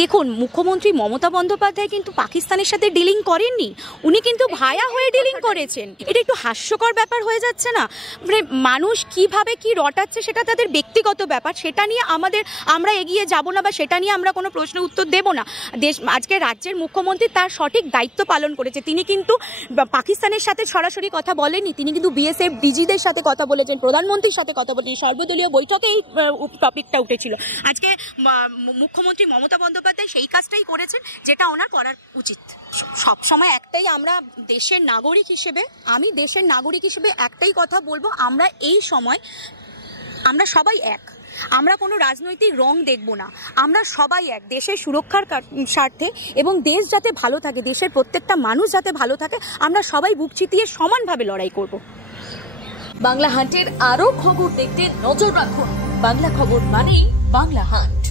দেখুন, মুখ্যমন্ত্রী মমতা বন্দ্যোপাধ্যায় কিন্তু পাকিস্তানের সাথে ডিলিং করেননি, উনি কিন্তু ভায়া হয়ে ডিলিং করেছেন। এটা একটু হাস্যকর ব্যাপার হয়ে যাচ্ছে না? মানে মানুষ কিভাবে কি রটাচ্ছে সেটা তাদের ব্যক্তিগত ব্যাপার, সেটা নিয়ে আমরা এগিয়ে যাব না বা সেটা নিয়ে আমরা কোনো প্রশ্নের উত্তর দেব না। আজকে রাজ্যের মুখ্যমন্ত্রী তার সঠিক দায়িত্ব পালন করেছে। তিনি কিন্তু পাকিস্তানের সাথে সরাসরি কথা বলেননি, তিনি কিন্তু বিএসএফ ডিজিদের সাথে কথা বলেছেন, প্রধানমন্ত্রীর সাথে কথা বলেছেন, সর্বদলীয় বৈঠকে এই টপিকটা উঠেছিল। আজকে মুখ্যমন্ত্রী মমতা বন্দ্যোপাধ্যায় সেই কাজটাই করেছেন যেটা ওনার করার উচিত। সবসময় একটাই, আমি দেশের নাগরিক হিসেবে একটাই কথা বলবো, আমরা এই সময় আমরা সবাই এক, আমরা কোনো রাজনৈতিক রং দেখব না, আমরা সবাই এক দেশের সুরক্ষার স্বার্থে এবং দেশ যাতে ভালো থাকে, দেশের প্রত্যেকটা মানুষ যাতে ভালো থাকে, আমরা সবাই বুক চিতিয়ে সমানভাবে লড়াই করব। বাংলা হান্টের আরও খবর দেখতে নজর রাখুন। বাংলা খবর মানেই বাংলা হান্ট।